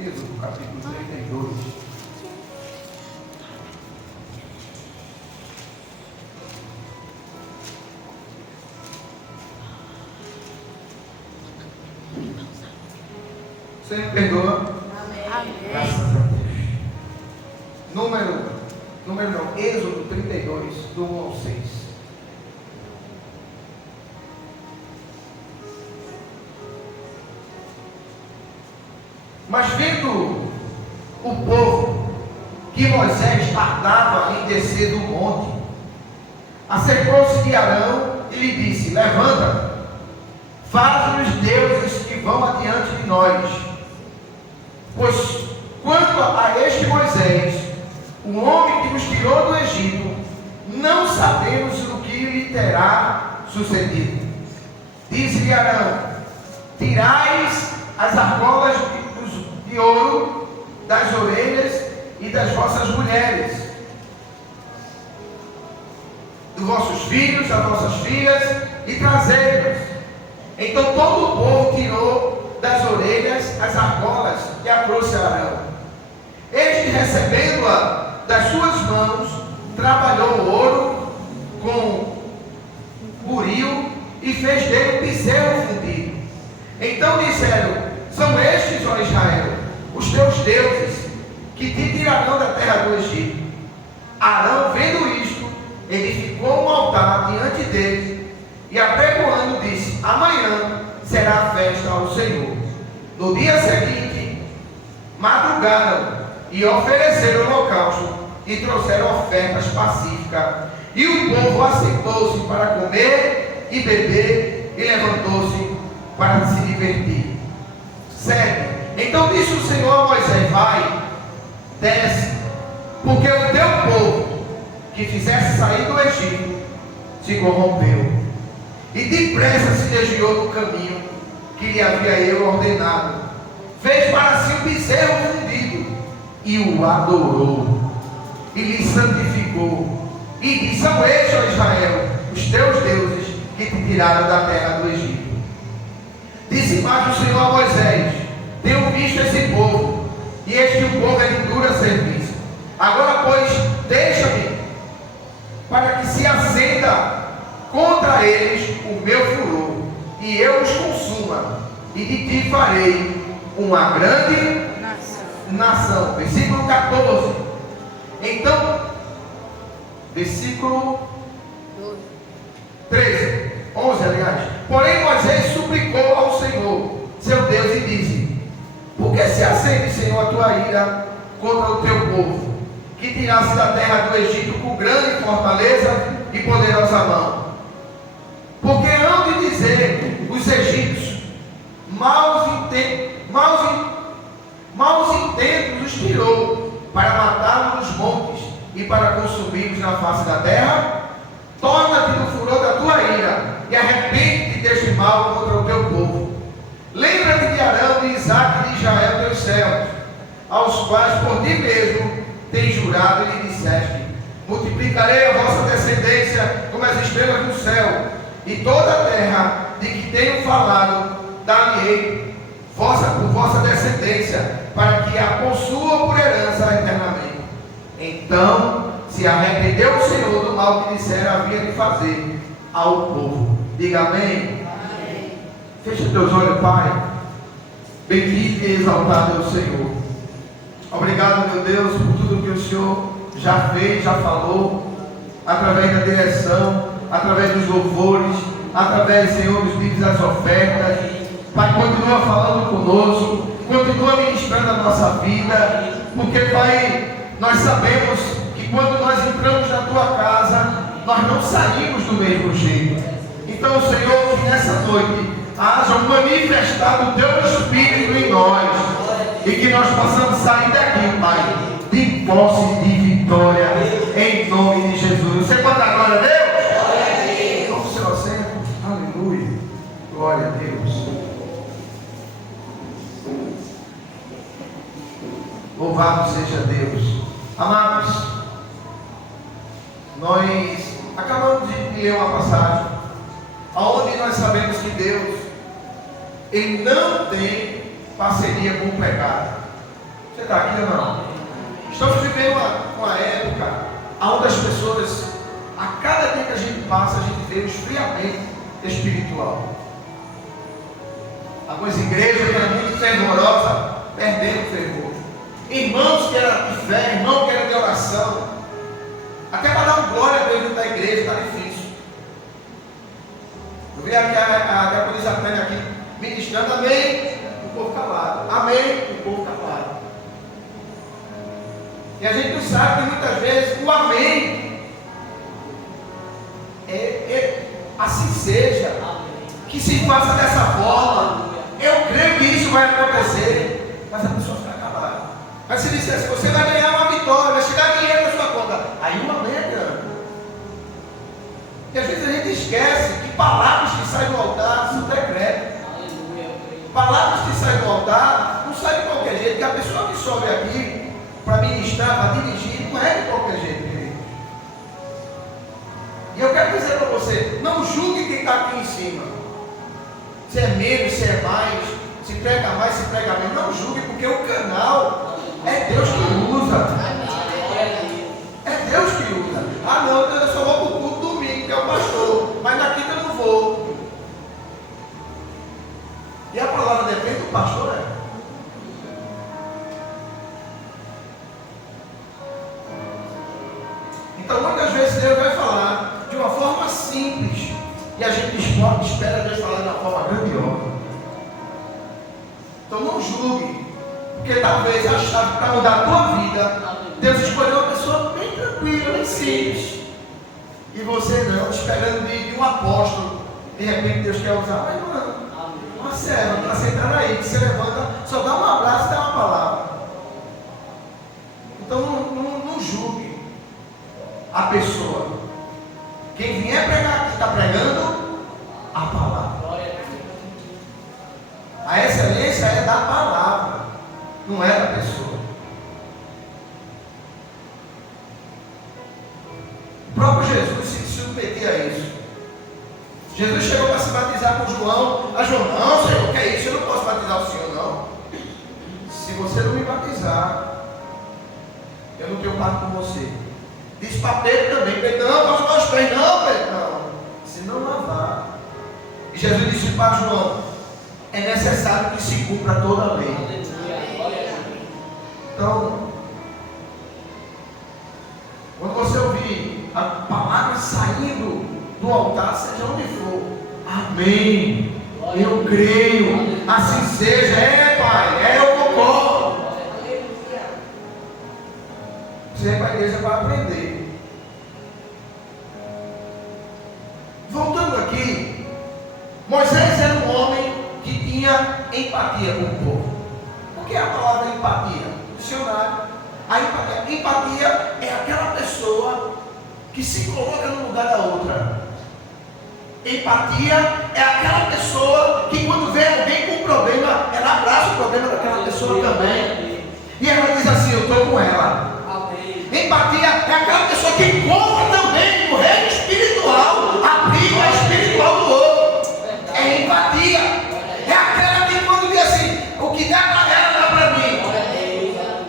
Êxodo capítulo 32. Você me perdoa? Amém. Graças a Deus. Número não, Êxodo 32, do 1 ao 6. Mas vendo o povo que Moisés tardava em descer do monte, acercou-se de Arão e lhe disse: levanta, faz-nos deuses que vão adiante de nós. Pois quanto a este Moisés, o homem que nos tirou do Egito, não sabemos o que lhe terá sucedido. Disse-lhe Arão: tirais as argolas de ouro das orelhas e das vossas mulheres, dos vossos filhos, das vossas filhas, e trazei-nos. Então todo o povo tirou das orelhas as argolas e a trouxe a Arão. Este, recebendo-a das suas mãos, trabalhou o ouro com buril e fez dele um bezerro fundido. Então disseram: são estes, ó Israel, os teus deuses, que te tirarão da terra do Egito. Arão, vendo isto, edificou um altar diante dele, e apregoando disse: amanhã será a festa ao Senhor. No dia seguinte, madrugaram e ofereceram holocausto e trouxeram ofertas pacíficas. E o povo assentou-se para comer e beber, e levantou-se para se divertir. 7. Então disse o Senhor a Moisés: vai, desce, porque o teu povo que fizesse sair do Egito se corrompeu, e depressa se desviou do caminho que lhe havia eu ordenado. Fez para si um bezerro fundido e o adorou, e lhe santificou, e disse: são estes, ó Israel, os teus deuses que te tiraram da terra do Egito. Disse mais o Senhor a Moisés: tenho visto esse povo, e este povo é de dura serviço. Agora, pois, deixa-me, para que se acenda contra eles o meu furor, e eu os consuma, e de ti farei uma grande nação. Versículo 14. Então, versículo 13, 11, aliás. Porém Moisés suplicou ao Senhor, seu Deus, e disse: por que se acende, Senhor, a tua ira contra o teu povo, que tirasse da terra do Egito com grande fortaleza e poderosa mão? Porque hão de dizer os egípcios: maus intentos os tirou para matá-los nos montes e para consumi-los na face da terra? Torna-te do furor da tua ira e arrepende-te deste mal contra o teu povo. Lembra-te de Arão, de Isaque e de Israel, teus servos, aos quais por ti mesmo tens jurado, e lhe disseste: multiplicarei a vossa descendência como as estrelas do céu, e toda a terra de que tenho falado dar-lhe-ei por vossa descendência, para que a possua por herança eternamente. Então se arrependeu o Senhor do mal que dissera havia de fazer ao povo. Diga amém. Amém. Fecha teus olhos, Pai. Bendito e exaltado é o Senhor. Obrigado, meu Deus, por tudo que o Senhor já fez, já falou, através da direção, através dos louvores, através, Senhor, dos vídeos das ofertas. Pai, continua falando conosco, continua ministrando a nossa vida, porque, Pai, nós sabemos que quando nós entramos na tua casa, nós não saímos do mesmo jeito. Então, Senhor, que nessa noite haja um manifestar do teu Espírito em nós, e que nós possamos sair daqui, Pai, de posse de vitória, em nome de Jesus. Você pode dar glória a Deus? Vamos ao seu assento. Aleluia. Glória a Deus. Louvado seja Deus. Amados, nós acabamos de ler uma passagem onde nós sabemos que Deus, Ele não tem parceria com o pecado. Você está aqui ou não? Estamos vivendo uma época onde as pessoas, a cada dia que a gente passa, a gente vê um esfriamento espiritual. Algumas igrejas que eram muito fervorosas, perdendo o fervor. Irmãos que eram de fé, irmãos que eram de oração. Até para dar glória a Deus dentro da igreja está difícil. Eu vi aqui a diaconisa Tânia aqui ministrando, amém, o povo calado. Amém, o povo calado. E a gente não sabe que muitas vezes o amém assim seja, que se faça dessa forma. Eu creio que isso vai acontecer, mas a pessoa fica calada. Mas se disser assim, você vai ganhar uma vitória, vai chegar dinheiro na sua conta, aí o amém é grande. E às vezes a gente esquece que palavras que saem do altar são decretos. Palavras que saem do altar não saem de qualquer jeito, porque a pessoa que sobe aqui para ministrar, para dirigir, não é de qualquer jeito, queridos. E eu quero dizer para você, não julgue quem está aqui em cima. Se é menos, se é mais, se prega mais, se prega menos, não julgue, porque o canal é Deus que usa. É Deus que usa. Ah não, eu só vou para o culto domingo, que é o pastor, mas na quinta eu não vou. E a palavra depende do pastor, né? Então muitas vezes Deus vai falar de uma forma simples e a gente espera Deus falar de uma forma grandiosa. Então não julgue, porque talvez a chave para mudar a tua vida, Deus escolheu uma pessoa bem tranquila, bem simples, e você não, esperando de um apóstolo. De repente Deus quer usar, mas não. Uma serva está sentada aí, que você levanta, só dá um abraço e dá uma palavra. Então não julgue a pessoa. Quem vier pregar aqui está pregando a palavra. A excelência é da palavra, não é da pessoa. O próprio Jesus se submetia a isso. Jesus chegou para se batizar com João. A João, não, Senhor, o que é isso? Eu não posso batizar o Senhor, não. Se você não me batizar, eu não tenho parte com você. Diz para Pedro também, Pedro, não, vamos lavar os pés, não, Pedro, não. Se não lavar. E Jesus disse para João, é necessário que se cumpra toda a lei. Então, quando você ouvir a palavra saindo do altar, seja onde for, amém, eu creio, assim seja, Pai, eu concordo. Você vai para a igreja para aprender. Voltando aqui, Moisés era um homem que tinha empatia com o povo. O que é a palavra empatia? Dicionário. A empatia é aquela pessoa que se coloca no lugar da outra. Empatia é aquela pessoa que quando vê alguém com um problema, ela abraça o problema daquela pessoa também. E ela diz assim, eu estou com ela. Empatia é aquela pessoa que compra também o reino espiritual, a briga espiritual do outro. É empatia. É aquela que quando diz assim, o que dá para ela, dá para mim.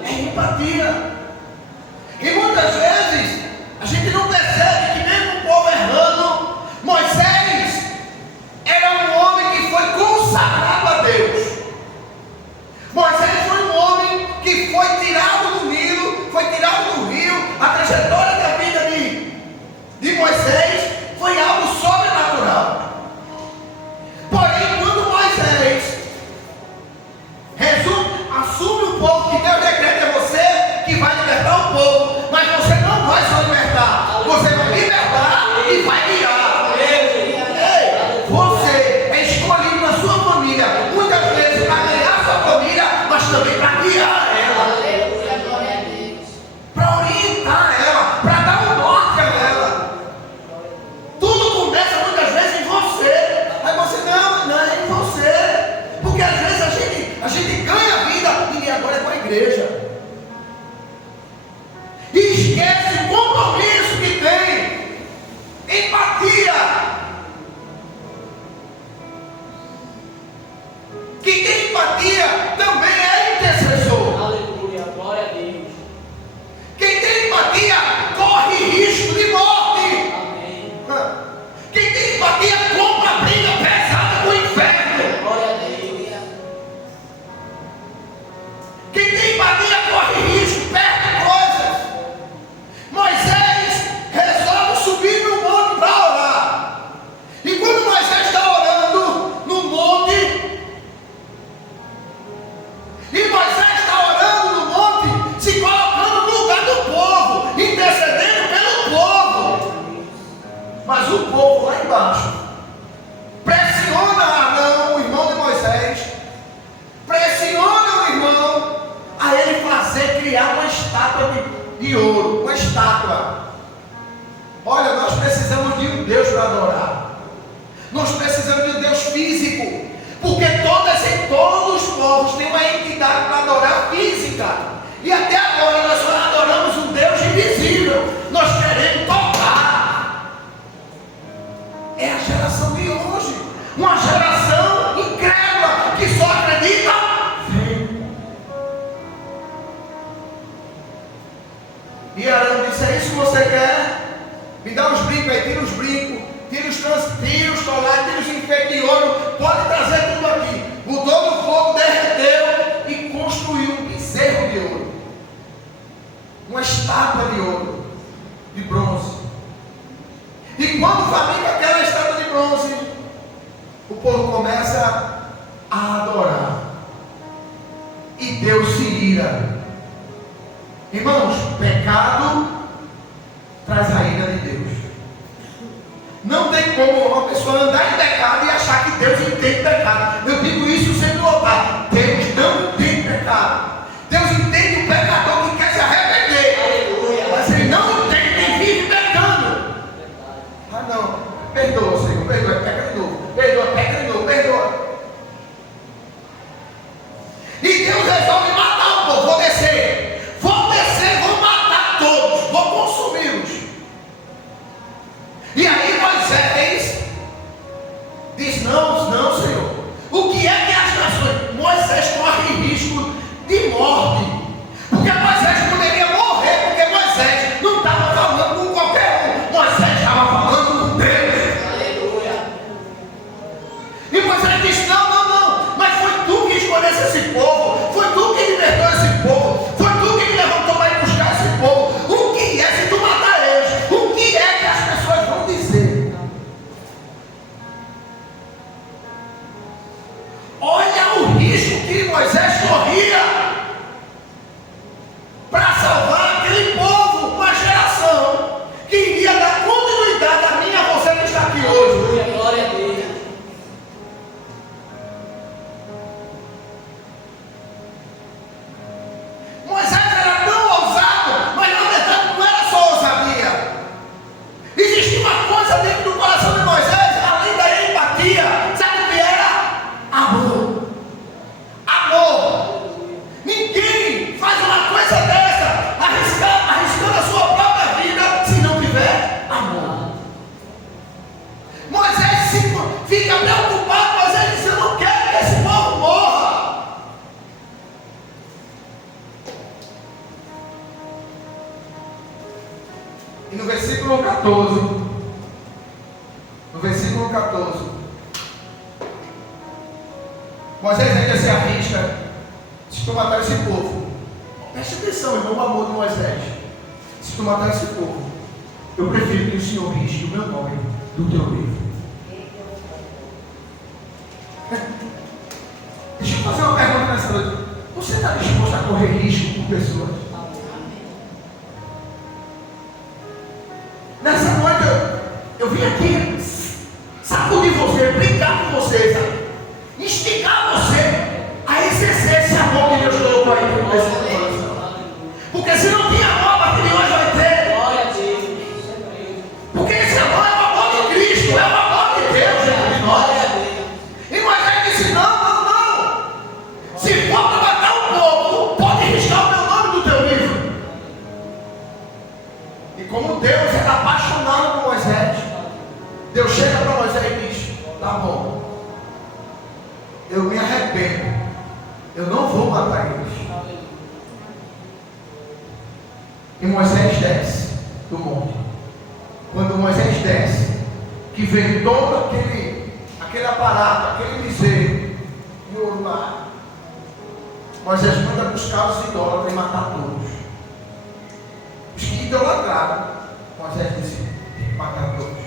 É empatia. E muitas vezes a gente não percebe que mesmo o povo errando, Moisés era um homem que foi consagrado a Deus. Moisés foi um homem que foi tirado do Nilo, foi tirado do rio. A trajetória da vida de Moisés foi algo sobrenatural. Porém, quando Moisés assume o povo, que Deus decreta é você que vai libertar o povo, mas você não vai só libertar, você vai libertar e vai guiar. Ei, você é escolhido na sua família, muitas vezes para ganhar a sua família, mas também para guiar ela, para orientar ela, para dar um norte a ela. Tudo começa muitas vezes em você. Aí você não é em você, porque às vezes a gente ganha a vida e agora é com a igreja. E esquece o compromisso que tem. Empatia. Quem tem empatia também é intercessor. Quem tem empatia corre risco, perde coisas. Moisés resolve subir no monte para orar. E quando Moisés está orando no monte, se colocando no lugar do povo, intercedendo pelo povo. Mas o povo lá embaixo pressiona Arão, o irmão de Moisés, pressiona o irmão a ele criar uma estátua de ouro, uma estátua. Olha, nós precisamos de um Deus para adorar. Nós precisamos de um Deus físico, porque todos os povos têm uma entidade para adorar física. E até agora nós só adoramos um Deus invisível. Nós queremos tocar. É a geração de hoje, uma geração incrédula que só acredita. E Arão disse: é isso que você quer? Me dá os brincos aí, tira os brincos, tira os colares, tira os enfeites de ouro, pode trazer tudo aqui. Botou no fogo, derreteu e construiu um bezerro de ouro, uma estátua de ouro, de bronze. E quando fabrica aquela estátua de bronze, o povo começa a adorar, e Deus se ira. Irmãos, pecado traz a ira de Deus. Não tem como uma pessoa andar em pecado e achar que Deus entende pecado. Eu digo isso sempre voltar. Deus não entende pecado. Deus entende o pecador que quer se arrepender. Mas Ele não entende quem vive pecando. Ah não, perdoa, Senhor, perdoa, peca de novo. Perdoa, peca de novo, perdoa. E Deus resolve matar o povo. Vou descer, vou matar todos, vou consumi-los. E aí Moisés diz: não, Senhor. O que é que as nações? Moisés corre risco de morte, porque Moisés poderia morrer, porque Moisés não estava falando com qualquer um, Moisés estava falando com Deus. Aleluia. E Moisés disse: não, mas foi tu que escolhesse esse povo, foi tu que libertou esse povo, foi tu que me levantou para ir buscar esse povo. O que é se tu matar eles? O que é que as pessoas vão dizer? Olha o risco que Moisés corria para salvar aquele povo, uma geração que iria dar continuidade a mim e a você que está aqui hoje. Glória a Deus. Moisés era tão ousado, mas na verdade não era só ousadia. Existia uma coisa dentro do coração de Moisés, além da empatia. Sabe o que era? Amor. Ninguém faz uma coisa dessa arriscando a sua própria vida se não tiver amor. Moisés fica preocupado. Moisés diz: eu não quero que esse povo morra. E no versículo 14, Moisés ainda se arrisca: se tu matar esse povo, preste atenção, irmão, o amor de Moisés. Se tu matar esse povo, eu prefiro que o Senhor risque o meu nome do teu livro. Deixa eu fazer uma pergunta nessa noite. Você está disposto a correr risco por pessoas? Nessa noite eu vim aqui sacudir você, brincar com você, sabe? Instigar você a exercer esse amor que Deus colocou aí no seu coração. Porque se não tinha amor, a partir de hoje vai ter. Glória a Deus. Porque esse amor é o amor de Cristo, é o amor de Deus dentro de nós. E Moisés disse: não. Se for para matar o povo, pode riscar o meu nome do teu livro. E como Deus era apaixonado por Moisés, Deus chega para Moisés e diz: tá bom, eu me arrependo, eu não vou matar eles. E Moisés desce do monte. Quando Moisés desce, que vê todo aquele aparato, aquele bezerro e ouro lá, Moisés manda buscar os idólatras e matar todos. Os que idolatraram, Moisés disse: tem que matar todos.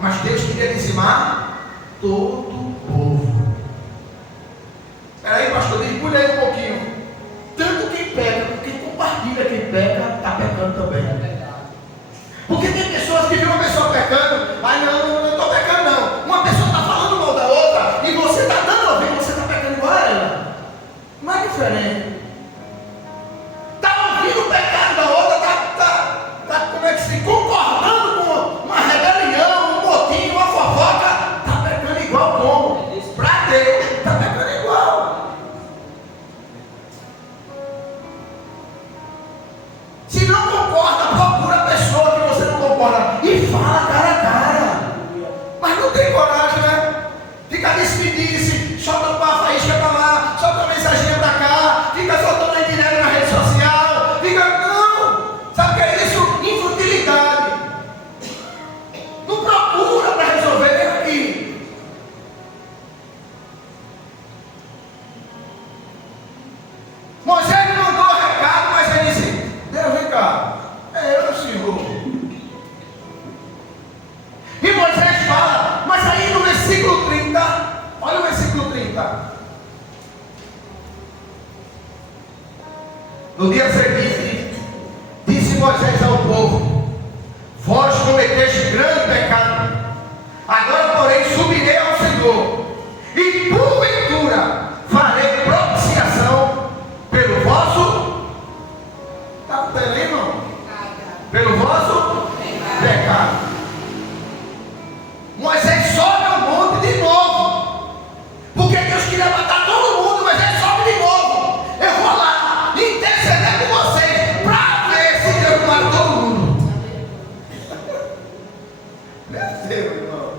Mas Deus queria dizimar todo o povo. Espera aí, pastor, desculpa aí um pouquinho. Tanto quem peca, porque quem compartilha quem peca, está pecando também. Porque tem pessoas que viram uma pessoa pecando, ai não estou pecando não. Uma pessoa está falando mal da outra e você está dando a ouvir, você está pecando igual a ela. Não é diferente. Está ouvindo o pecado da outra, está como é que se concordando com uma rebelião, um motim, uma fofoca, está pecando igual como? Para Deus, está pecando igual. Se não concorda, procura a pessoa que você não concorda e fala cara a cara. Mas não tem coragem, né? Fica despedindo-se, solta uma faísca para lá, solta uma mensaginha para cá, fica soltando a indireta na rede social, fica. Não! Sabe o que é isso? Infantilidade. Não procura para resolver aqui. Moisés me mandou o recado, mas ele disse: Deus, vem cá, é eu, Senhor. E Moisés fala, mas aí no versículo 30, olha o versículo 30. No dia seguinte, disse Moisés ao povo: vós cometeste grande pecado. Agora, porém, subirei ao Senhor, e porventura farei propiciação pelo vosso. Está entendendo, irmão? Pelo vosso pecado. Moisés sobe ao monte de novo, porque Deus queria matar todo mundo. Moisés sobe de novo. Eu vou lá interceder com vocês para ver se Deus mata todo mundo. Meu Deus, irmão,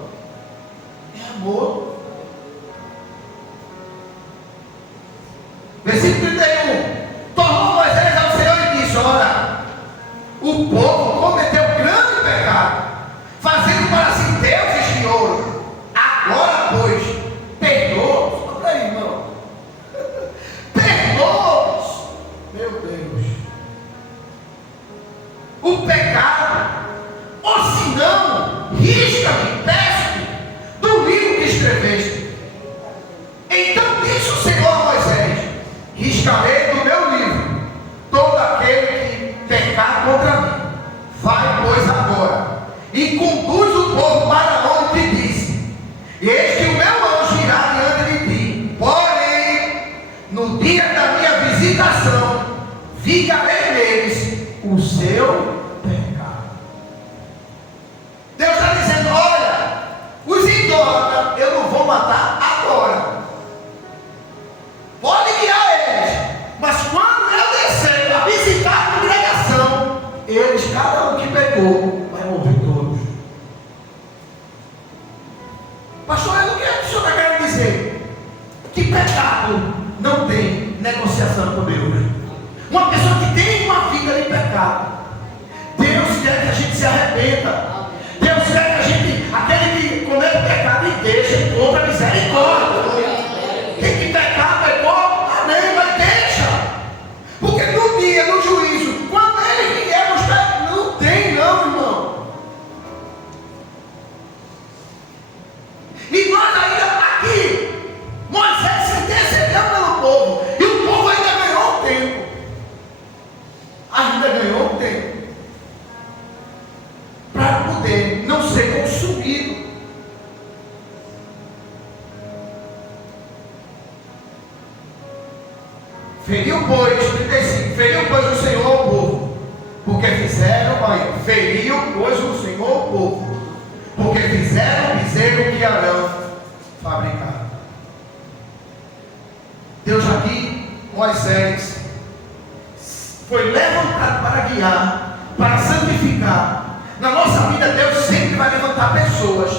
é amor. Versículo 31. Tornou Moisés ao Senhor e disse: ora, o povo cometeu grande pecado, fazendo para si deuses de ouro. Agora, pois, perdoa-os. Olha aí, irmão. Perdoa-os. Meu Deus. O pecado, ou se não, risca-me, peço-me do livro que escreveste. Então disse o Senhor a Moisés: riscarei do meu livro todo aquele que pecar contra mim. Vai, pois, agora e conduz o povo para onde te disse. Eis que o meu anjo irá diante de ti. Porém, no dia da minha visitação, ficarei neles o seu pecado. Deus está dizendo: olha, os idólatras eu não vou matar agora. Pode guiar eles, mas quando eu descer a visitar a congregação, eles, cada um que pecou, vai morrer todos. Pastor, o que é que o senhor está querendo dizer? Que pecado não tem negociação com Deus. Uma pessoa que tem uma vida de pecado, Deus quer que a gente se arrependa. Deus quer que a gente, aquele que comete pecado e deixa, encontra misericórdia. Tem que pecar, pecou, amém, mas deixa. Porque no dia do juízo, quando ele vier buscar, não tem não, irmão. E nós ainda aqui, Moisés se intercedeu pelo povo, e o povo ainda ganhou um tempo. Ainda ganhou um tempo para poder não ser consumido. Feriu, pois, 35, feriu, pois, o Senhor ao povo, porque fizeram, olha, feriu, pois, o Senhor ao povo, porque fizeram o bezerro que Arão fabricava. Deus aqui, Moisés, foi levantado para guiar, para santificar. Na nossa vida, Deus sempre vai levantar pessoas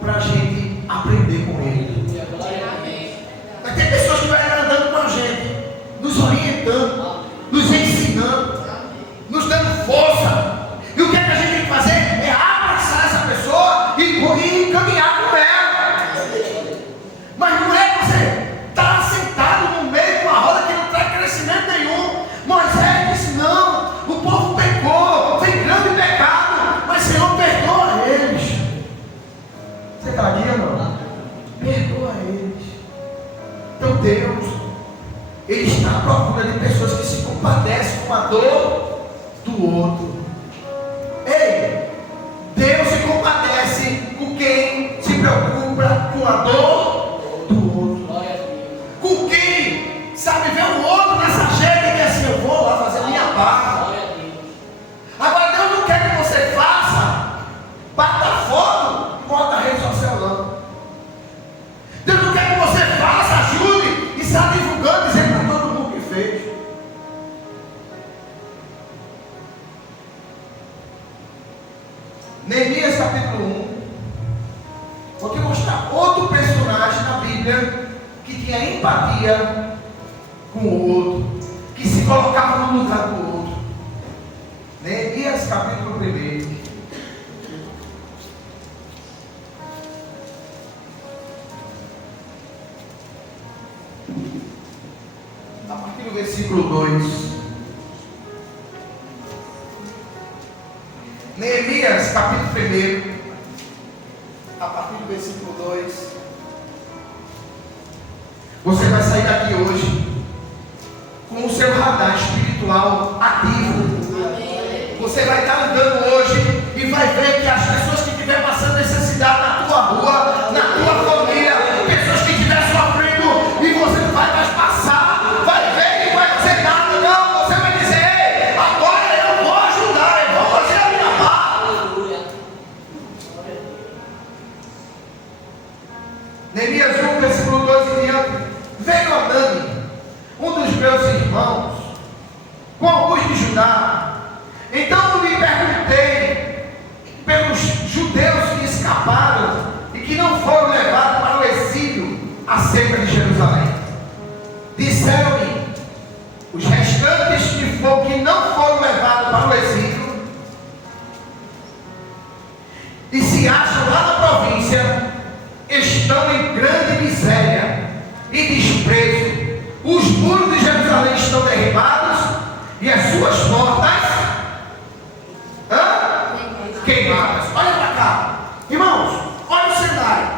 para a gente aprender com Ele. Vai ter pessoas que vão andando com a gente, nos orientando, nos ensinando, nos dando força. E o que é que a gente tem que fazer? É abraçar essa pessoa e caminhar com ela. Mas não é você estar sentado no meio de uma roda que de pessoas que se compadecem com a dor do outro. Ei, Deus se compadece com quem se preocupa com a dor do outro. Com quem sabe ver o outro nessa jeito e diz assim: eu vou lá fazer a minha parte. Agora Deus não quer que você faça, bata foto e bota a rede social não. Deus não quer que você faça, ajude e está divulgando, dizendo para todo mundo que fez. Neemias capítulo 1. Vou te mostrar outro personagem na Bíblia que tinha empatia com o outro, que se colocava no lugar do outro. Neemias capítulo 1. A partir do versículo 2. Neemias capítulo 1. A partir do versículo 2. Você vai sair daqui hoje com o seu radar espiritual ativo. Você vai estar andando hoje e vai ver que as pessoas que estiverem passando necessidade na tua rua, na tua família, pessoas que estiverem sofrendo e você não vai mais passar, vai ver que não vai fazer nada, não. Você vai dizer: ei, agora eu vou ajudar, eu vou fazer a minha parte. Neemias 1, versículo 2 em diante. Veio Hanani, um dos meus irmãos, com alguns de Judá. Então me perguntei pelos judeus que escaparam e que não foram levados para o exílio acerca de Jerusalém. Disseram-me: os restantes que não foram levados para o exílio e se acham lá na província, estão em grande miséria e desprezo. Os muros de Jerusalém estão derribados e as suas portas queimadas. Olha para cá, irmãos, olha o cenário.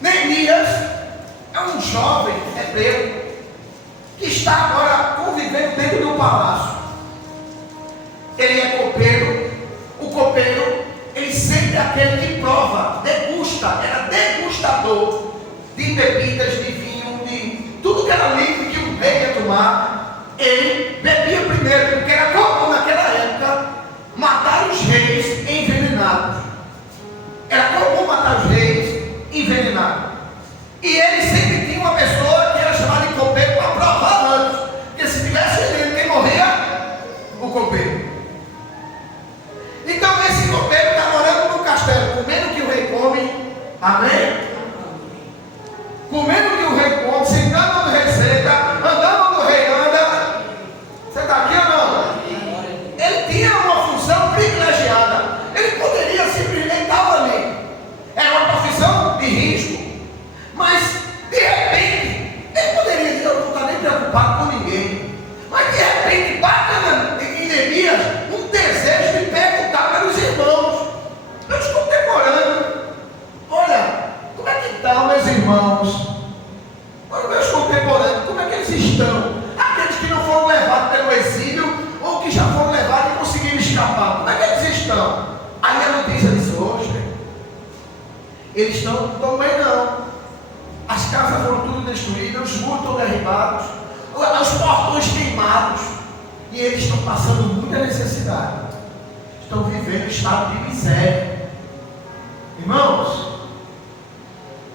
Neemias é um jovem hebreu que está agora convivendo dentro do palácio. Ele é copeiro. O copeiro, ele sempre é aquele que prova, degusta, era degustador de bebidas, de vinho, de tudo que era livre que o rei ia tomar. Ele bebia primeiro, porque era comum naquela época matar os reis envenenados. Era comum matar os reis envenenados. E ele sempre tinha uma pessoa que era chamada de copeiro para provar antes. Porque se tivesse ele, quem morria? O copeiro. Então esse copeiro está morando no castelo, comendo o que o rei come. Amém? Comendo o que o rei come, sentando onde o rei senta, andando onde o rei anda. Você está aqui ou não? Ele tinha uma função privilegiada. Ele poderia simplesmente estar ali. Era uma profissão de risco. Mas, de repente, ele poderia dizer: eu não estou nem preocupado com ninguém. Mas, de repente, bate em Neemias um desejo de perguntar para os irmãos, meus contemporâneos: olha, como é que estão meus irmãos? Olha, meus contemporâneos, como é que eles estão? Aqueles que não foram levados pelo exílio ou que já foram levados e conseguiram escapar, como é que eles estão? Aí a notícia disse: hoje eles não estão bem não. As casas foram tudo destruídas, os muros estão derribados, os portões queimados, e eles estão passando muita necessidade, estão vivendo um estado de miséria. Irmãos,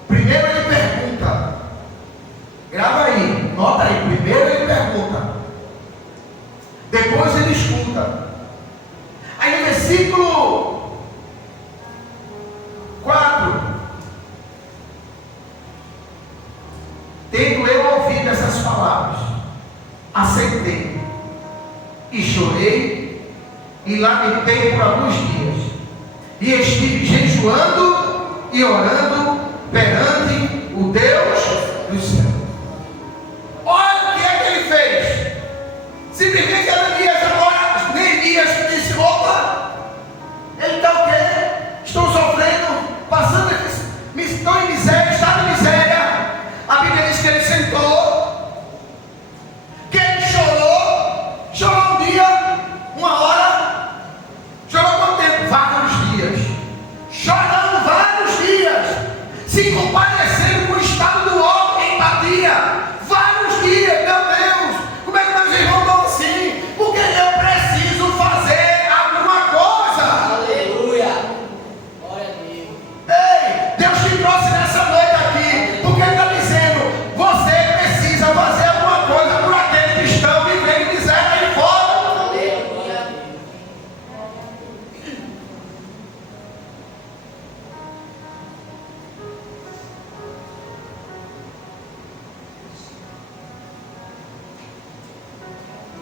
primeiro ele pergunta, grava aí, nota aí, primeiro ele pergunta, depois ele escuta. Aí no versículo 4, tendo eu ouvido essas palavras, assentei e chorei e lamentei por alguns dias, e estive jejuando e orando perante o Deus dos céus. Olha o que é que ele fez. Simplesmente Neemias disse: opa, ele está o quê? Estão sofrendo, passando, estão em miséria, estão em miséria. A Bíblia diz que ele sentou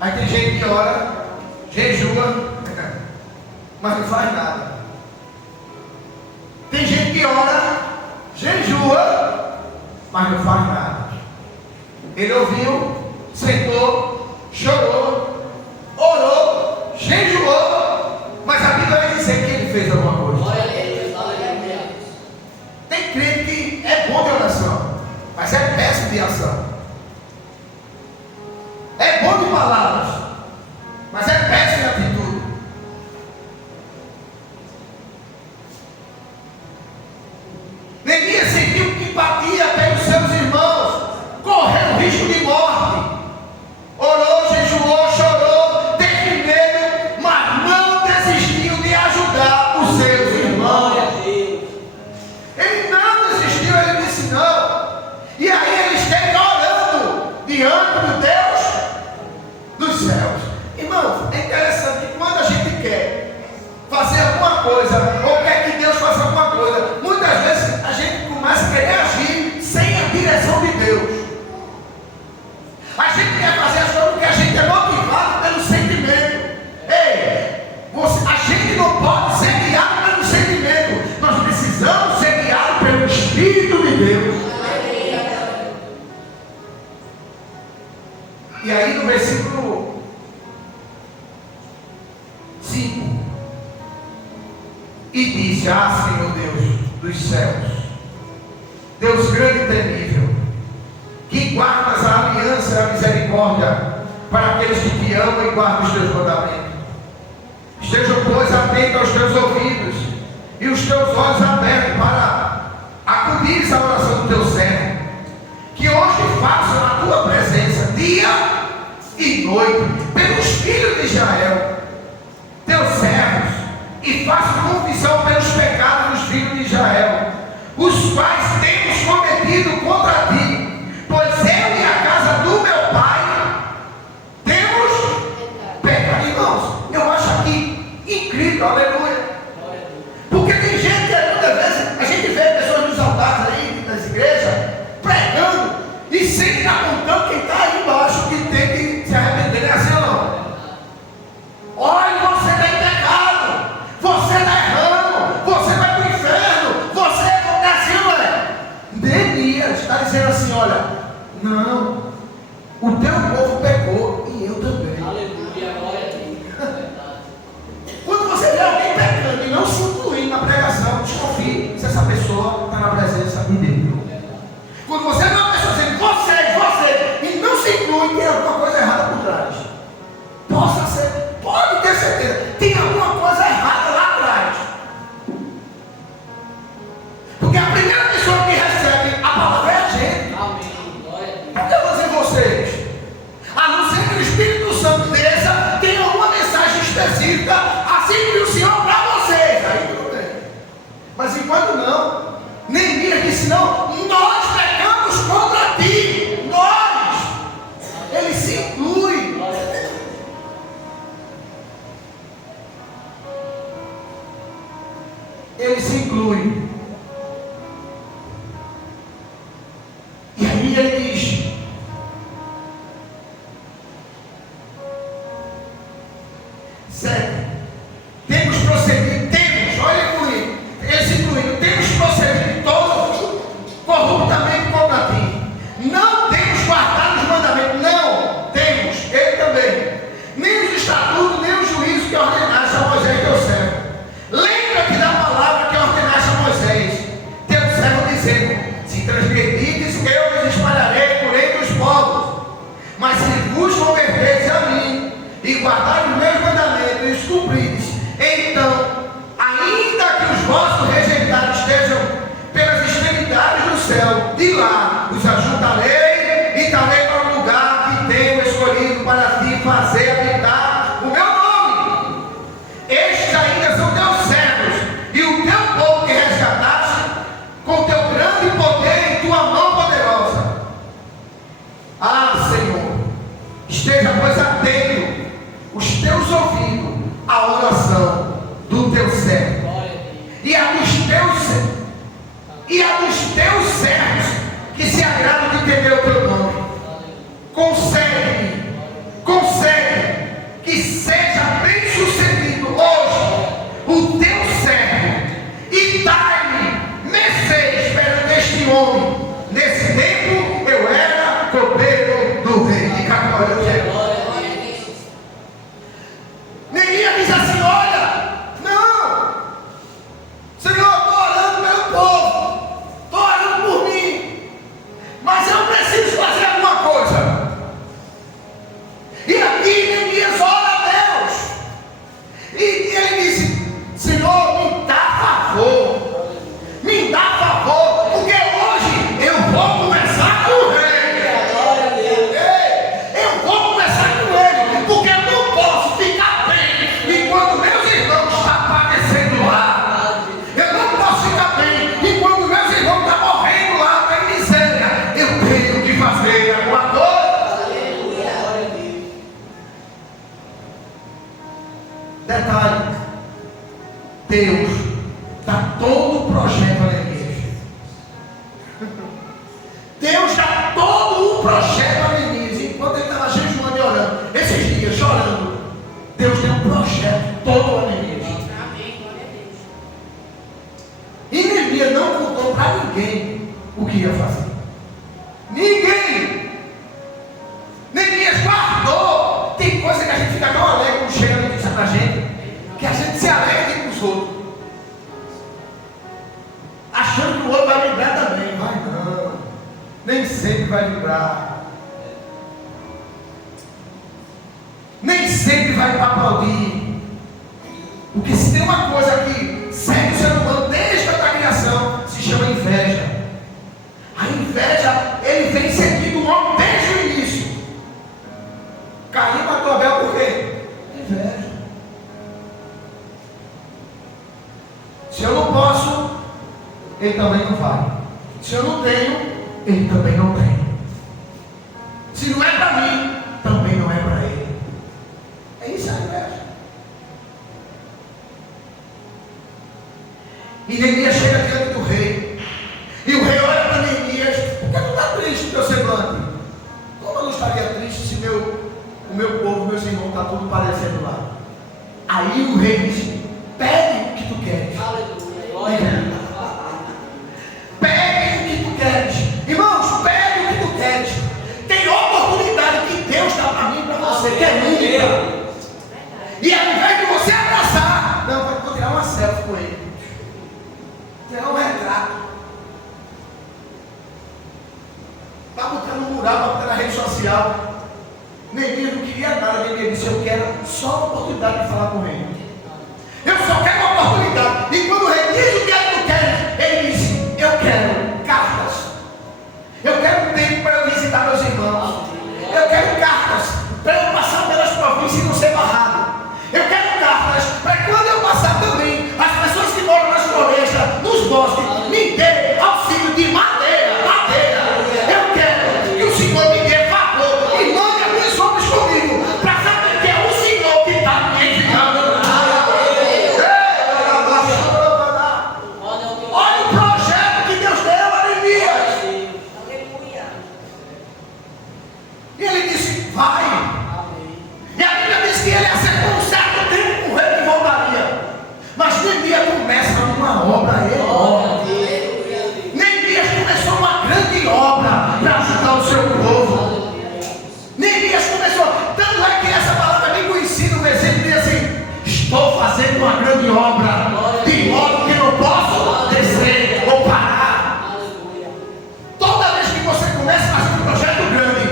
Aí tem gente que ora, jejua, mas não faz nada. Tem gente que ora, jejua, mas não faz nada. Ele ouviu, sentou, chorou, orou, jejuou, mas a Bíblia vai dizer que ele fez alguma coisa. Tem crente que é bom de oração, mas é péssimo de ação. É bom de palavras, mas é péssimo de atitude. Neemias sentiu empatia pelos seus irmãos, correu risco de morte, orou, jejuou, chorou, teve medo, mas não desistiu de ajudar os seus irmãos. Ele não desistiu, ele disse não. E aí ele esteve orando diante do Deus dos céus. Irmãos, é interessante que quando a gente quer fazer alguma coisa, ou quer que Deus faça alguma coisa, muitas vezes a gente começa a querer agir sem a direção de Deus. A gente quer fazer as coisas porque a gente é motivado pelo sentimento. Ei, a gente não pode ser guiado pelo sentimento. Nós precisamos ser guiados pelo Espírito de Deus. E aí no versículo 5, e disse: ah, Senhor Deus dos céus, Deus grande e temível, que guardas a aliança e a misericórdia para aqueles que te amam e guardam os teus mandamentos. Estejam, pois, atentos aos teus ouvidos e os teus olhos abertos para acudir à oração do teu servo, que hoje faço na tua presença dia e noite pelos filhos de Israel, teus servos, e faço confissão pelos pecados dos filhos de Israel, os quais temos cometido contra ti, pois eu e a casa do meu pai temos pecado. Irmãos, eu acho aqui incrível, aleluia, porque tem gente que muitas vezes a gente vê pessoas nos altares aí, nas igrejas, pregando e sempre apontando quem está aí embaixo, que tem que se arrepender. É assim ou não? Olha, você está em pecado, você está errando, você vai para o inferno, você é assim, não é? Neemias está dizendo assim: olha, não, o teu povo pecou e eu também. Aleluia, glória a Deus. Quando você vê alguém pecando e não se incluindo na pregação, desconfie se essa pessoa está na presença de Deus. Quando você vê uma pessoa dizendo você, e não se inclui, tem alguma coisa errada por trás. Possa ser, pode ter certeza, tem alguma coisa errada lá atrás. Porque a primeira pessoa que recebe a palavra é a gente. Amém, glória a Deus. Por que eu vou dizer vocês? A não ser que o Espírito Santo desça, tem alguma mensagem específica, assim que o Senhor para vocês. Aí tudo bem. Mas enquanto não, Neemias disse: não, nós pecamos contra ti. Nós. Ele se inclui. Glória a Deus. Ele se inclui. E aí ele diz: certo, temos procedido, olha comigo, ele se incluiu, temos procedido todo corruptamente contra ti, não temos guardado os mandamentos, não temos, ele também, nem os estatutos, nem o juízo que ordenaste a Moisés teu servo. Lembra-te da palavra que ordenaste a Moisés teu servo, dizendo: se transgredirdes, eu vos espalharei por entre os povos, mas se vos converterdes a mim e guardardes os meus mandamentos e os cumprides, então, ainda que os vossos rejeitados estejam pelas extremidades do céu, de lá os ajuntarei e trarei para o lugar que tenho escolhido para ti fazer habitar o meu nome. Estes ainda são teus servos e o teu povo que resgataste com teu grande poder e tua mão poderosa. Ah, Senhor, esteja, pois, atento os teus ouvidos à oração do teu servo Glória a Deus. e a dos teus servos que se agradam de temer o teu nome. Concede-me Detalhe, Deus dá todo o projeto a Neemias. Deus dá todo o projeto a Neemias. Enquanto ele estava jejuando e orando, esses dias chorando, Deus deu um projeto todo a Neemias. E Neemias não contou para ninguém o que ia fazer. Ninguém. Neemias guardou. Tem coisa que a gente fica tão alegre quando chega a notícia pra gente, que a gente se alegra com os outros, achando que o outro vai lembrar também. Vai não, nem sempre vai lembrar, nem sempre vai aplaudir. Porque se tem uma coisa que segue o ser humano desde a criação, se chama inveja. A inveja, ele vem seguindo o homem desde o início. Caim matou Abel por quê? Inveja. Se eu não posso, ele também não vai. Se eu não tenho, ele também não tem. Se não é para mim, também não é para ele. É isso a inveja. E Neemias chega diante do rei. E o rei olha para Neemias: por que tu está triste com o teu semblante? Como eu não estaria triste se o meu povo, meus irmãos, está tudo parecendo lá? Aí o rei diz: pede o que tu queres. Aleluia. Pede o que tu queres. Irmãos, pede o que tu queres. Tem oportunidade que Deus dá para mim e para você, que é única. E ao invés de você abraçar, não, vou tirar uma selfie com ele, tirar um retrato, para botar no mural, para botar na rede social. Neemias não queria nada. Neemias disse: eu quero só a oportunidade de falar com ele. Eu só quero uma oportunidade. E quando o rei diz o que é que tu queres, ele disse: eu quero cartas. Eu quero tempo para eu visitar meus irmãos. Eu quero cartas para eu passar pelas províncias e não ser barrado. Eu quero cartas para quando eu passar também, as pessoas que moram nas florestas, nos bosques, me dê auxílio de madeira. Eu quero que o Senhor me dê favor e mande alguns homens comigo para saber que é o Senhor que está me enviando. Olha o projeto que Deus deu a Neemias. E ele disse: vai. E a Bíblia diz que ele acertou um certo tempo com o rei que voltaria. Mas Neemias começa uma obra enorme. Neemias começou uma grande obra para ajudar o seu povo. Neemias começou. Tanto é que essa palavra é bem conhecida. O versículo diz assim: estou fazendo uma grande obra, de modo que não posso descer ou parar. Toda vez que você começa a fazer um projeto grande,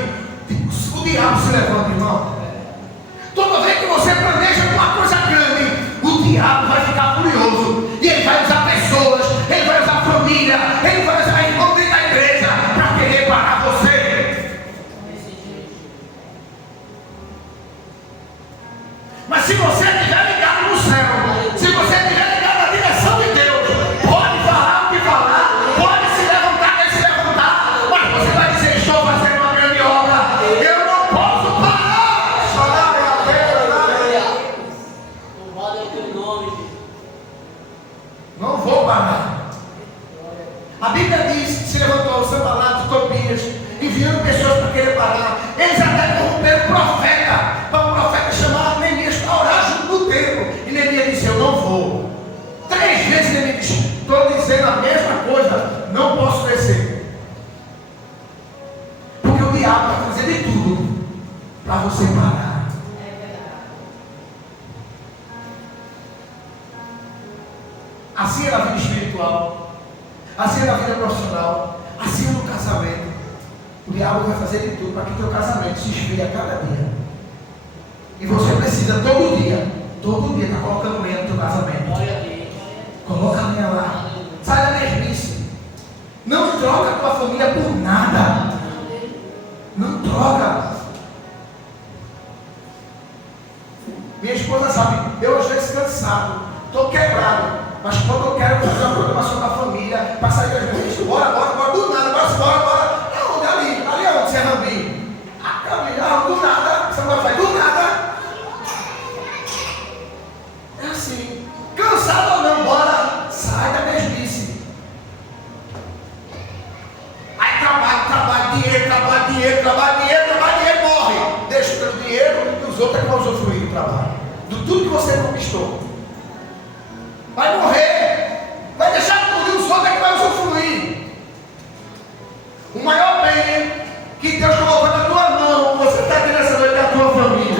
o diabo se levanta, irmão. Toda vez que você planeja uma coisa grande, o diabo vai ficar furioso. E ele vai usar pessoas, ele vai usar família, ele vai usar irmão dentro da igreja para querer parar você. Mas se você estiver ligado no céu, se você estiver ligado na direção de Deus, pode falar o que falar, pode se levantar, mas você vai dizer: estou fazendo uma grande obra, eu não posso parar. Louvado é o teu nome, Jesus. Não vou parar. A Bíblia diz que se levantou Sanballat, Tobias, enviando pessoas para querer parar. Eles até corromperam o profeta, para o profeta chamar Neemias para orar junto no templo. E Neemias disse: eu não vou. 3 vezes Neemias disse: estou dizendo a mesma coisa, não posso descer. Porque o diabo vai fazer de tudo para você parar. Assim é na vida espiritual, assim é na vida profissional, assim é no casamento. O diabo vai fazer de tudo para que teu casamento se esfrie a cada dia. E você precisa todo dia estar colocando lenha no teu casamento. Glória a Deus. Coloca a lenha lá. Sai da mesmice. Não troca a tua família por nada. Não troca. Minha esposa sabe, eu às vezes cansado, estou quebrado. Mas quando eu quero fazer uma programação da família, para sair das vezes, bora, do nada, bora. É onde? Ali é onde? Serrambi. Do nada, você não vai fazer do nada. do dinheiro e os outros é que vão usufruir do trabalho. De tudo que você conquistou. Vai morrer. Vai deixar tudo e os outros é que vão usufruir. O maior bem que Deus colocou na tua mão, você está aqui nessa noite, é a tua família.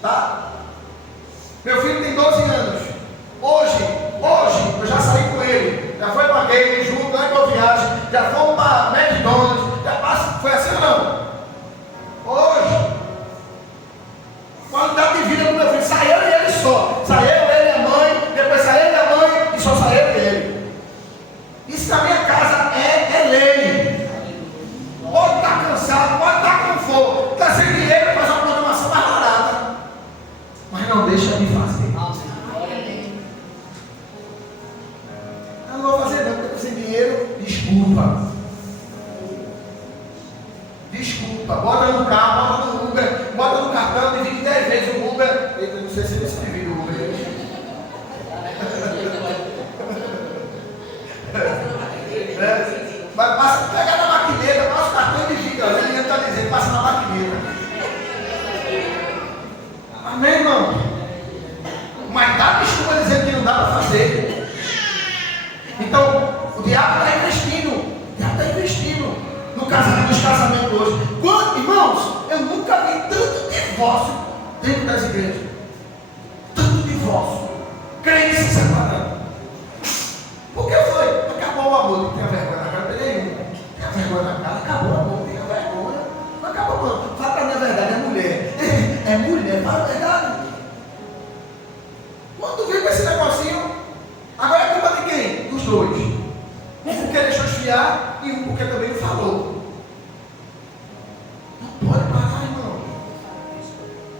Tá? Meu filho tem 12 anos. Hoje, eu já saí com ele. Já foi para game junto, lá em viagem. Já fomos para McDonald's. Já passa, foi assim ou não? Hoje, qualidade de vida do meu filho. Sai eu e ele só. Sai eu, ele e a mãe. Depois sai ele e a mãe. E só sai eu e ele. Isso na minha casa é lei. Pode estar cansado, pode estar como for. Está sem dinheiro, faz uma programação mais barata. Mas não deixa de fazer. Eu não vou fazer não, porque eu estou sem dinheiro. Desculpa. Desculpa. Bota no carro, bota no Uber, bota no cartão, divide 10 vezes o Uber. Eu não sei se você divide o Uber. Mas passa, pega na maquineira, passa o cartão e divide. O menino está dizendo, passa na maquineira. Amém, irmão? Mas dá desculpa dizendo que não dá para fazer. Então, o diabo está investindo. O diabo está investindo no casamento, nos casamentos hoje. Irmãos, eu nunca vi tanto divórcio dentro das igrejas. Tanto divórcio. Crentes se separando. Por que foi? Acabou o amor. Não tem vergonha na cara de nenhum. Tem vergonha na cara, acabou o amor. Tem vergonha. Não acabou não. Fala para mim a verdade, é mulher. É mulher, fala a verdade. Quando vem com esse negocinho, agora é culpa de quem? Dos dois. Um porque deixou esfriar e um porque também não falou. Não pode parar, irmão.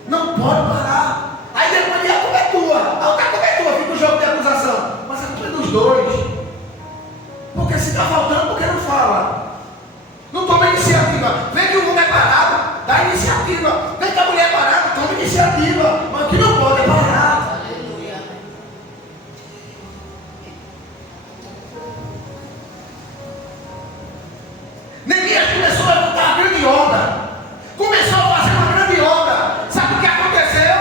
Não pode parar. Aí depois a culpa é tua. A outra culpa é tua, fica o jogo de acusação. Mas a culpa é dos dois. Porque se está faltando, porque não fala. Não toma iniciativa. Vem que o mundo é parado, dá iniciativa. Vem que a mulher é parada, toma iniciativa. Mas o que não pode é parar. Neemias começou a levantar uma grande obra. Começou a fazer uma grande obra. Sabe o que aconteceu?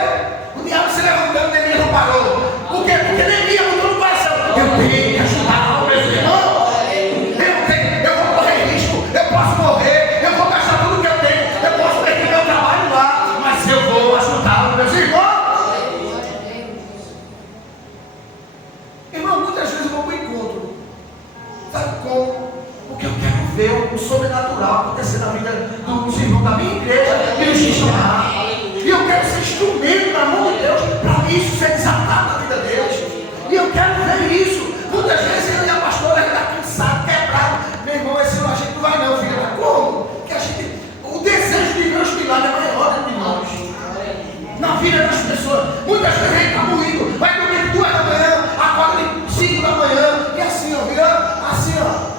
O diabo se levantando, Neemias não parou. Por quê? Porque Neemias mudou no coração. Eu tenho que ajudar o meu irmão. Eu vou correr risco. Eu posso morrer. Eu vou gastar tudo que eu tenho. Eu posso perder meu trabalho lá. Mas eu vou ajudar os meus irmãos. Irmão, muitas vezes eu vou para o encontro. Sabe como? Porque eu quero ver o sobrenatural acontecer na vida dos irmãos da minha igreja e dos que estão lá. E eu quero ser instrumento na mão de Deus para isso ser desatado na vida deles. E eu quero ver isso. Muitas vezes eu e a pastora está cansado, quebrado. Meu irmão, esse ano a gente não vai não, filha. Mas como? Porque o desejo de ver os milagres é maior de nós. Na vida das pessoas. Muitas vezes a gente está moído. Vai dormir 2 da manhã, acorda 5 da manhã. E assim, ó, vira assim, ó.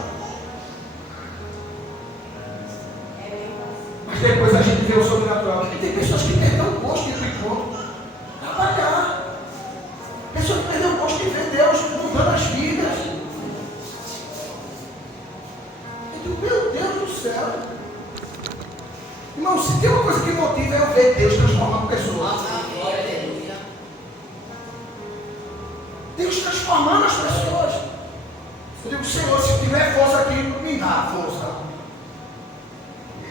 Depois a gente vê o sobrenatural. E tem pessoas que perdem o gosto de ir para o encontro. Trabalhar. Pessoas que perdem o gosto de ver Deus mudando as vidas. Eu digo, meu Deus do céu. Irmão, se tem uma coisa que motiva é eu ver Deus transformando pessoas. Deus transformando as pessoas. Eu digo, Senhor, se tiver força aqui, me dá força.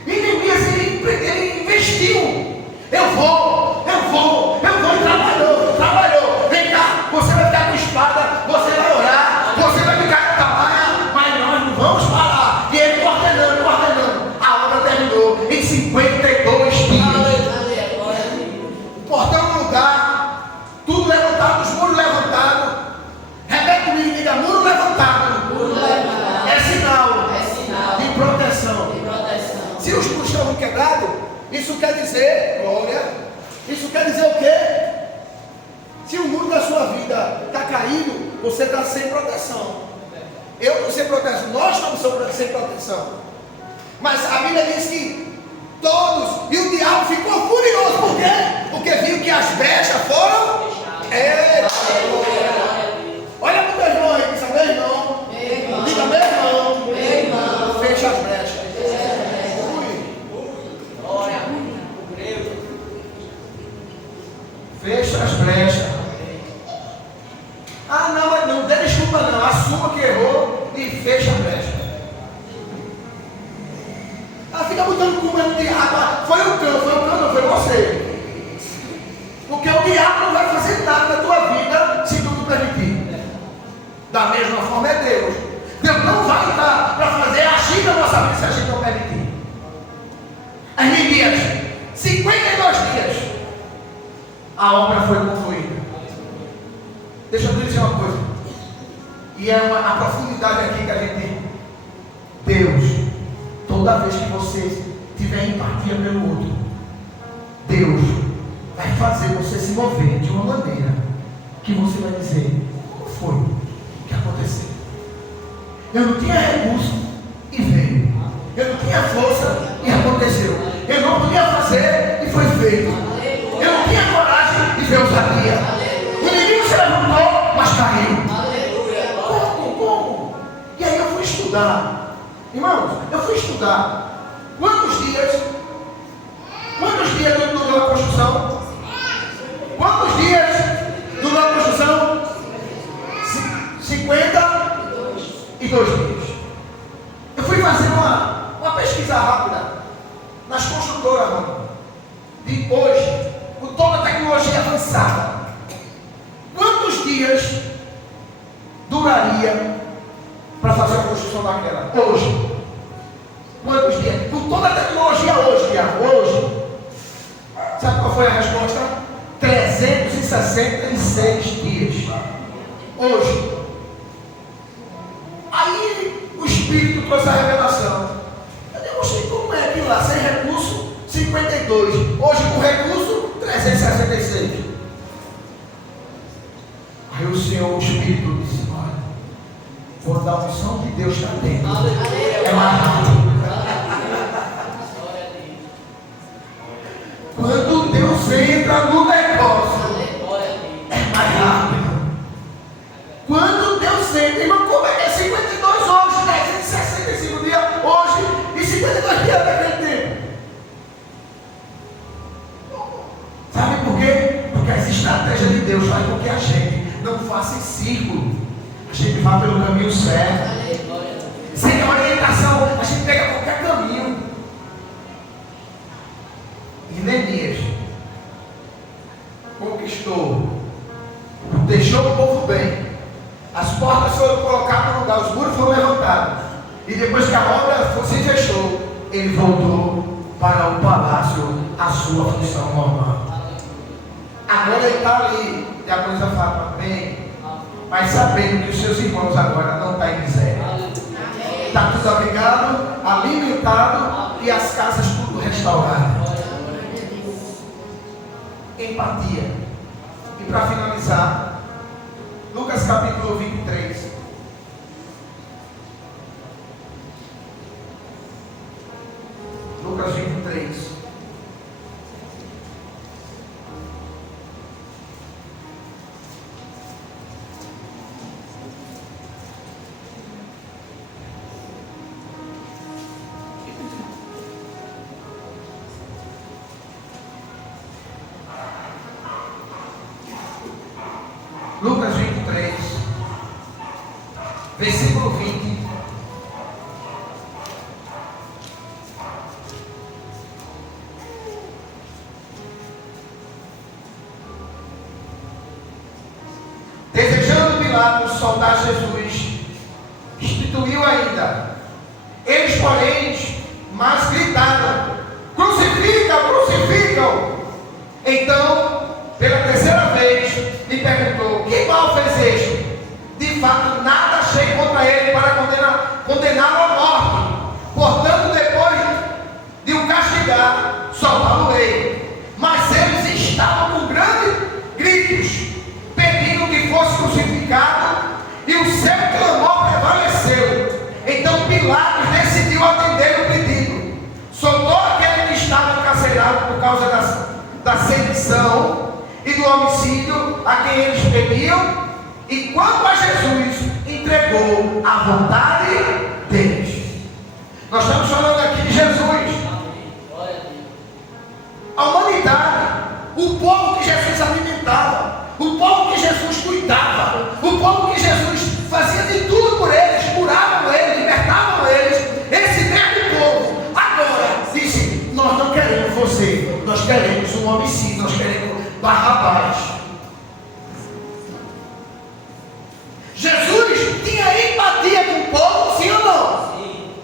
E Neemias, ele investiu. Eu vou, e trabalhou. Vem cá, você vai ficar com espada, você vai orar, você vai ficar com tamanha, mas nós não vamos parar. E ele coordenando. A obra terminou em 52 dias. O portão no lugar, tudo levantado, os muros levantados. Repete comigo, diga, muro levantado. É sinal de proteção. Se os muros estão quebrados, isso quer dizer, glória, isso quer dizer o quê? Se o muro da sua vida está caído, você está sem proteção. Eu estou sem proteção, nós estamos sem proteção. Mas a Bíblia diz que todos, e o diabo ficou furioso, por quê? Porque viu que as brechas foram. Olha para o teu irmão aí, diz, meu irmão. Diga, meu irmão. Fecha as brechas. fecha as brechas. Ah, não, mas não dê desculpa não. Assuma que errou e fecha a brecha. Ah, fica botando culpa no diabo. Foi o cão, não foi você. Porque o diabo não vai fazer nada na tua vida se tu não permitir. Da mesma forma é Deus. Deus não vai entrar para fazer agir na nossa vida se a gente não permitir. As Neemias, 52 dias, a obra foi concluída. Deixa eu te dizer uma coisa. E é a profundidade aqui que a gente tem. Deus, toda vez que você tiver empatia pelo outro, Deus vai fazer você se mover de uma maneira que você vai dizer: como foi o que aconteceu? Eu não tinha recurso e veio. Eu não tinha força e aconteceu. Eu não podia fazer e foi feito. Eu não tinha coragem e Deus sabia. O inimigo se levantou, mas caiu. Como? E aí eu fui estudar. Irmãos, eu fui estudar. Quantos dias durou a construção? Quantos dias durou a construção? 52 dias. Eu fui fazer uma pesquisa rápida nas construtoras, mano, de hoje, com toda a tecnologia avançada. Quantos dias duraria para fazer a construção daquela? Hoje. Quantos dias? Com toda a tecnologia hoje, hoje. Sabe qual foi a resposta? 366 dias. Hoje. Aí o Espírito trouxe a revelação. Eu demonstrei como é que lá, sem recurso, 52. Hoje com recurso, 366. Aí o Senhor, o Espírito, disse: olha, quando a unção de Deus está dentro, é mais rápido. Quando Deus entra no negócio, é mais rápido. Quando Deus entra, irmão, como é que é 52 hoje, 365 dias hoje e 52 dias daquele tempo? Sabe por quê? Porque as estratégias de Deus fazem com que a gente não faça em círculo. A gente vá pelo caminho certo. Sem orientação, a gente pega qualquer caminho. E Neemias conquistou, deixou o povo bem. As portas foram colocadas no lugar, os muros foram levantados. E depois que a obra se fechou, ele voltou para o palácio, a sua função normal. Agora ele está ali, e a coisa fala bem, mas sabendo que os seus irmãos agora não estão em miséria. Está tudo abrigado, alimentado e as casas tudo restauradas. Empatia. E para finalizar, Lucas capítulo 23. Lucas 23. Lucas 23, versículo 20. Desejando Pilatos soltar Jesus, instituiu ainda. Eles, porém, mais gritaram: crucificam, crucificam. Então, pela terceira vez, lhe perguntou: que mal fez este? De fato, nada achei contra ele para condená-lo à morte. Portanto, depois de o castigar, soltá-lo-ei. Mas eles estavam com grandes gritos, pedindo que fosse crucificado, e o seu clamor prevaleceu. Então Pilatos decidiu atender o pedido. Soltou aquele que estava encarcerado por causa da sedição e do homicídio a quem eles pediam, e quanto a Jesus, entregou à vontade deles. Nós estamos falando aqui de Jesus, a humanidade, o povo que Jesus alimentou. alimentava, o povo que Jesus cuidava, o povo que Jesus fazia de tudo por eles, curava eles, libertava eles, esse mesmo povo agora disse: nós não queremos você, nós queremos um homicídio, nós queremos Barrabás. Jesus tinha empatia com o povo, sim ou não? Sim.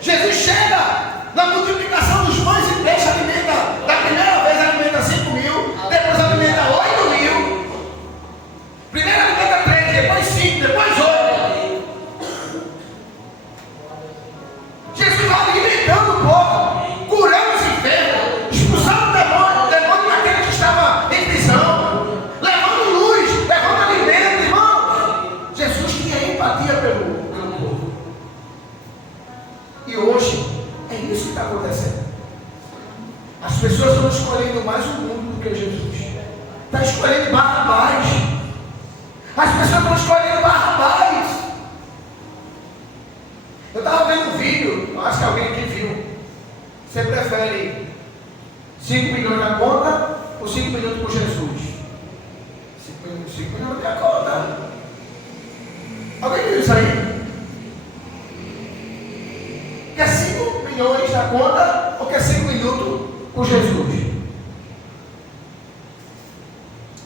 Jesus chega na multiplicação dos pães e peixes, alimenta, da primeira vez alimenta 5.000, depois alimenta 8.000, primeiro alimenta 3, depois 5, depois 8. Jesus vai alimentando o povo, curando os enfermos, expulsando o demônio daquele que estava em prisão, levando luz, levando alimento, irmãos. Jesus tinha empatia pelo povo. E hoje é isso que está acontecendo. As pessoas estão escolhendo mais o mundo do que Jesus. Está escolhendo Barrabás. As pessoas estão escolhendo Barrabás. Eu estava vendo um vídeo, acho que alguém aqui viu. Você prefere 5 milhões na conta ou 5 minutos com Jesus? 5 minutos na conta. Alguém viu isso aí? Quer 5 milhões na conta ou quer 5 minutos com Jesus?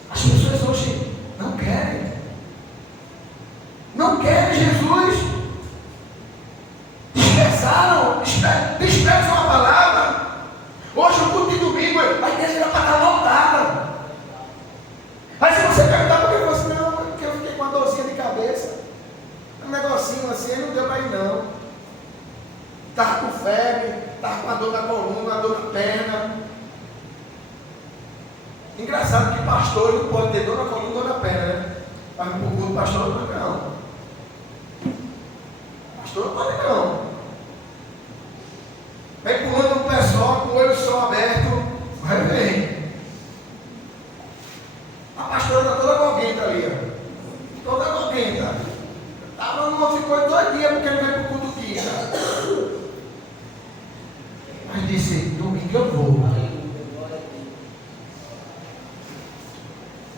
As pessoas hoje não querem. Não querem Jesus. Dispersam a palavra. Hoje o culto de domingo, a igreja era para estar lotada. Aí se você perguntar por que você não, porque eu fiquei com uma dorzinha de cabeça, um negocinho assim, não deu para ir não. Estava com febre, estava com a dor na coluna, a dor na perna. Engraçado que pastor não pode ter dor na coluna, dor na perna, né? Mas por culto pastor não pode não. Pastor não pode não. Vem pulando um pé só, com o olho só aberto, vai bem. A pastora está toda goguenta ali, ó. Toda goguenta. Não ficou 2 dias porque não veio para o culto quinta. Mas disse: domingo eu vou.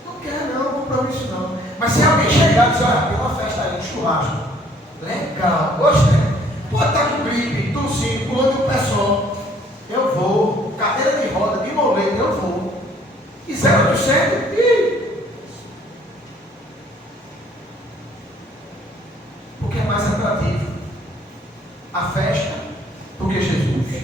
Não quero não, não vou isso não. Mas se alguém chegar e dizer: olha, tem uma festa aí, um churrasco. Legal, gostei. Pô, tá com gripe, tossindo, pulando o pé só. Eu vou. Cadeira de roda, de moleta, eu vou. E 0%? Porque é mais atrativo a festa do que Jesus.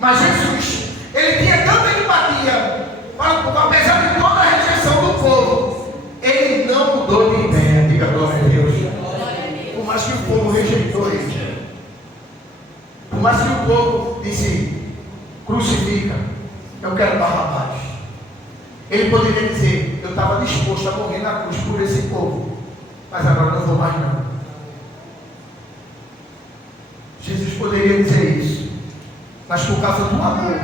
Mas Jesus, ele tinha tanta empatia, apesar de toda a rejeição do povo, ele não mudou de ideia. Diga glória a Deus. Por mais que o povo rejeitou ele, por mais que o povo disse: crucifica, eu quero Barrabás. Ele poderia dizer: eu estava disposto a morrer na cruz por esse povo, mas agora não vou mais não. Jesus poderia dizer isso, mas por causa do amor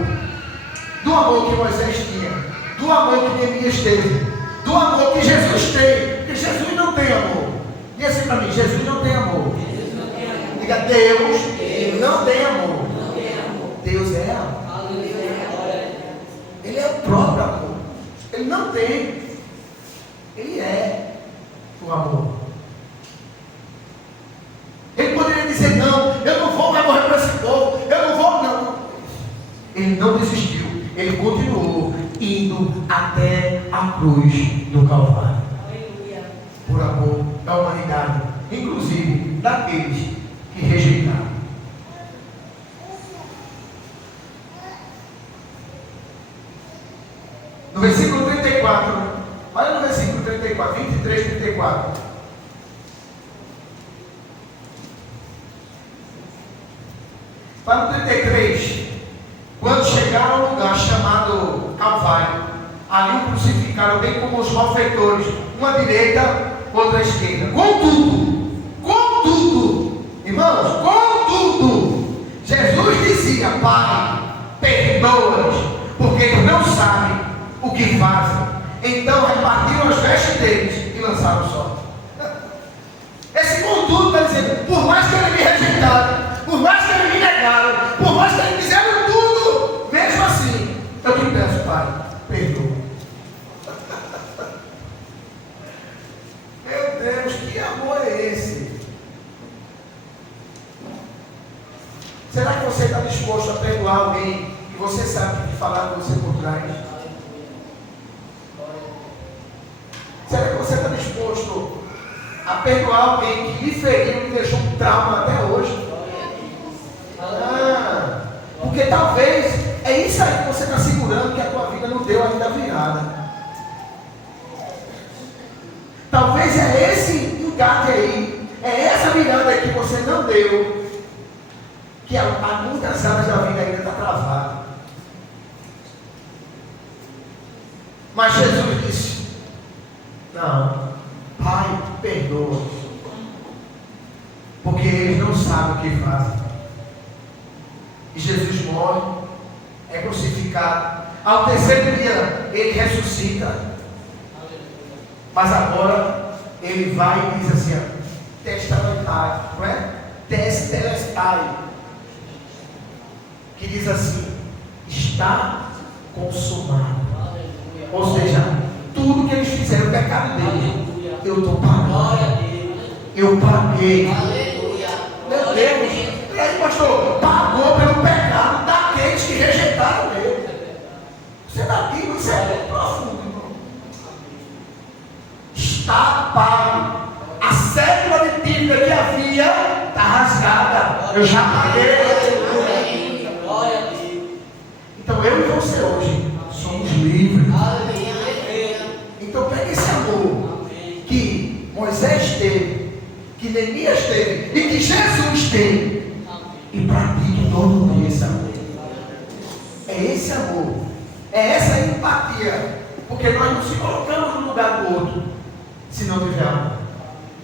que Moisés tinha, do amor que Neemias teve, do amor que Jesus tem, porque Jesus não tem amor. Diga assim para mim: Jesus não tem amor. Diga: Deus não tem amor. Deus é amor. Ele é o próprio amor. Ele não tem. Ele é o amor. Ele poderia dizer: não, eu não vou mais morrer para esse povo, eu não vou, não. Ele não desistiu, ele continuou indo até a cruz do Calvário. Por amor da humanidade, inclusive daqueles que rejeitaram. No versículo 34, olha no versículo 34, 23, 34. Para o 33, quando chegaram ao lugar chamado Calvário, ali o crucificaram, bem como os malfeitores, uma à direita, outra à esquerda. Contudo, irmãos, contudo, Jesus dizia: Pai, perdoa-os, porque eles não sabem o que fazem. Então repartiram as vestes deles e lançaram o sol. Esse contudo está dizendo: por mais que eles me rejeitaram, por mais que eles me negaram, por mais que eles fizeram tudo, mesmo assim, eu te peço, Pai, perdoar alguém e você sabe que falar com você por trás? Será que você está disposto a perdoar alguém que lhe feriu e deixou um trauma até hoje? Porque talvez é isso aí que você está segurando, que a tua vida não deu ainda virada. Talvez é esse engate aí, é essa virada aí que você não deu, que há muitas áreas da vida ainda está travada. Mas Jesus disse: não, Pai, perdoa, porque eles não sabem o que fazem. E Jesus morre, é crucificado. Ao terceiro dia ele ressuscita. Mas agora ele vai e diz assim: testamentário, não é? Testelestai, que diz assim: está consumado. Ou seja, tudo que eles fizeram, o pecado dele, eu estou pagando. Eu paguei. Meu Deus. E aí, pastor, pagou pelo pecado daqueles que rejeitaram ele. Isso é daqui, isso é muito profundo, irmão. Está pago. A cédula de dívida que havia está rasgada. Eu já paguei. Então eu e você hoje somos livres. Então pega esse amor que Moisés teve, que Neemias teve e que Jesus teve, e pratique todo dia esse amor. É esse amor, é essa empatia, porque nós não se colocamos no lugar do outro se não tiver amor,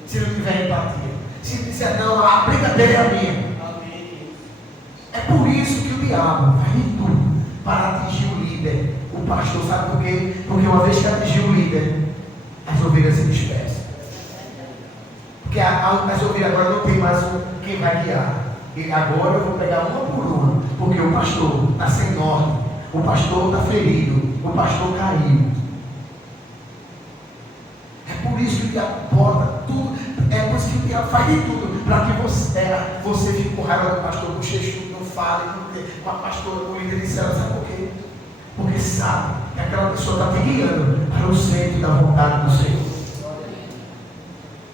se não tiver empatia, se disser não, a briga dele é a minha. É por isso que o diabo faz de tudo para atingir o líder, o pastor. Sabe por quê? Porque uma vez que atingir o líder, as ovelhas se dispersam. Porque as ovelhas agora não tem mais quem vai guiar. E agora eu vou pegar uma por uma, porque o pastor está sem norte, o pastor está ferido, o pastor caiu. É por isso que o diabo bota tudo, é por isso que o diabo faz de tudo, para que você fique com raiva do pastor, o chechudo não fale, com a pastora, com o líder de célula. Sabe por quê? Porque sabe que aquela pessoa está te guiando para o centro da vontade do Senhor.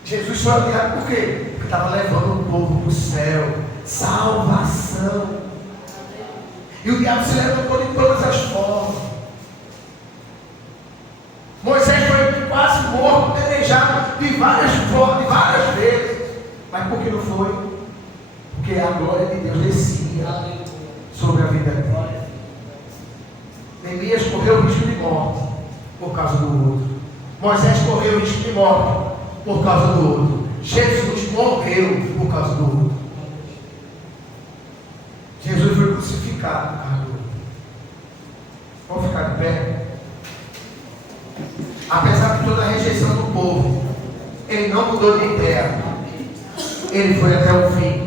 Jesus foi odiado por quê? Porque estava levando o povo para o céu, salvação. E o diabo se levantou de todas as formas. Moisés foi quase morto, apedrejado de várias formas, de várias vezes. Mas por que não foi? Porque a glória de Deus descia sobre a vida dele. Neemias correu o risco de morte por causa do outro. Moisés correu o risco de morte por causa do outro. Jesus morreu por causa do outro. Jesus foi crucificado por causa do outro. Vamos ficar de pé? Apesar de toda a rejeição do povo, ele não mudou de ideia. Ele foi até o fim.